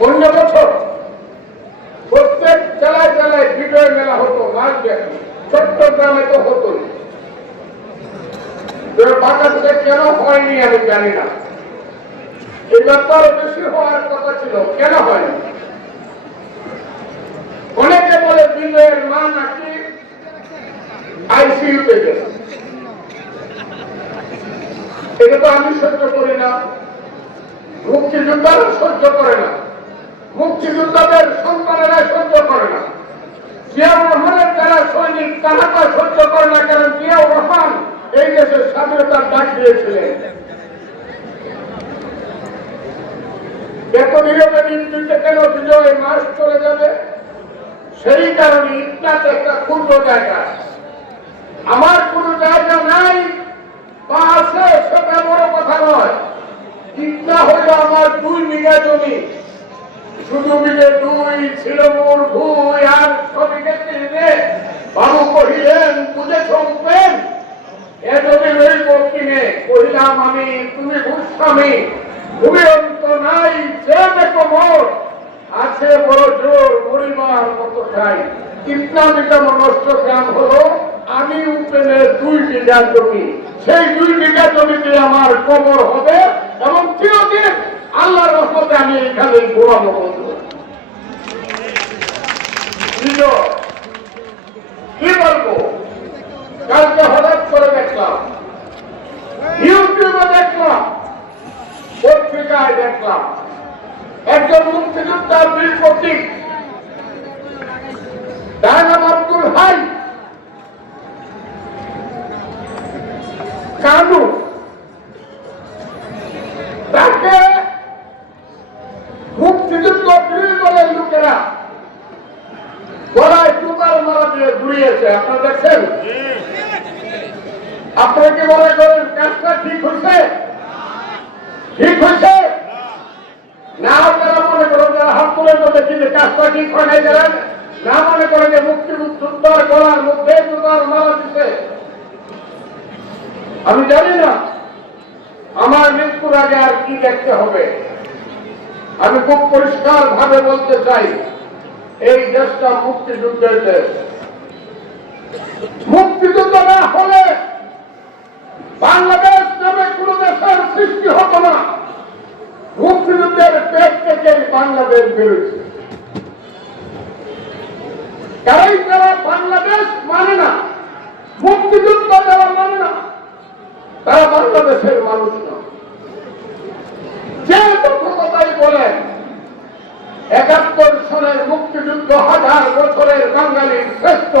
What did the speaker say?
অন্য বছর প্রত্যেক জেলায় জেলায় বিজয় মেলা হতো মাছ ব্যাপী চট্টগ্রামে তো হতোই। বাংলাদেশে কেন হয়নি আমি জানি না। বেশি হওয়ার কথা ছিল, কেন হয়নি? অনেকে বলে বিজয়ের মা নাকি এটা তো আমি সহ্য করি না। মুক্তিযোদ্ধারা সহ্য করে না। মুক্তিযোদ্ধাদের সন্তানেরা সহ্য করে না। সৈনিক, তারা সহ্য করে না, কারণ এই দেশের স্বাধীনতার ডাক দিয়েছিলেন। চলে যাবে? সেই কারণে ইটনাথ একটা ক্ষুদ্র জায়গা আমার কোনো জায়গা নাই বা আছে, সেটা বড় কথা নয়। ইটনা হইল আমার দুই বিঘা জমি। শুধু মিলে দুই ছিল মোর ভুই, আর ছবিকে চিনে বাবু কহিলেন, বুঝে চলবেন? এ জমি কিনে। কহিলাম আমি, তুমি ভূস্বামী ভূমি অন্ত নাই, যে দেখো মোর। আছে বড় জোর পরিবার মতো চাই। ইসলামিকা নষ্ট গ্রাম হলো, আমি উপেনে দুই বিঘা জমি। সেই দুই বিঘা জমিতে আমার কবর হবে, এবং চিরদিন আল্লাহর রহমতে আমি এখানে ঘোরাবো। প্রিয়, কি বলব? কালকে হঠাৎ করে দেখলাম। ইউটিউবে দেখলাম। পত্রিকায় দেখলাম। একজন মুক্তিযোদ্ধার বীর প্রতীক তার নাম আব্দুল হাই। গলায় জুতার মারা দিয়ে ঘুরিয়েছে ঠিক হয়েছে? না মনে করেন যে কাজটা ঠিক হয় নাই যারা না মনে করেন যে মুক্তিযুদ্ধর গলার মধ্যে আমি জানি না, আমার মৃত্যুর আগে আর কি দেখতে হবে। আমি খুব পরিষ্কার ভাবে বলতে চাই এই দেশটা মুক্তিযুদ্ধের দেশ। মুক্তিযুদ্ধ না হলে বাংলাদেশ নামে কোন দেশের সৃষ্টি হতো না। মুক্তিযুদ্ধের পেট থেকে বাংলাদেশ বেরোচ্ছে। কারণ যারা বাংলাদেশ মানে না, মুক্তিযুদ্ধ তারা মানে না, তারা বাংলাদেশের মানুষ না। একাত্তর সনের মুক্তিযুদ্ধ হাজার বছরের বাঙালির শ্রেষ্ঠ।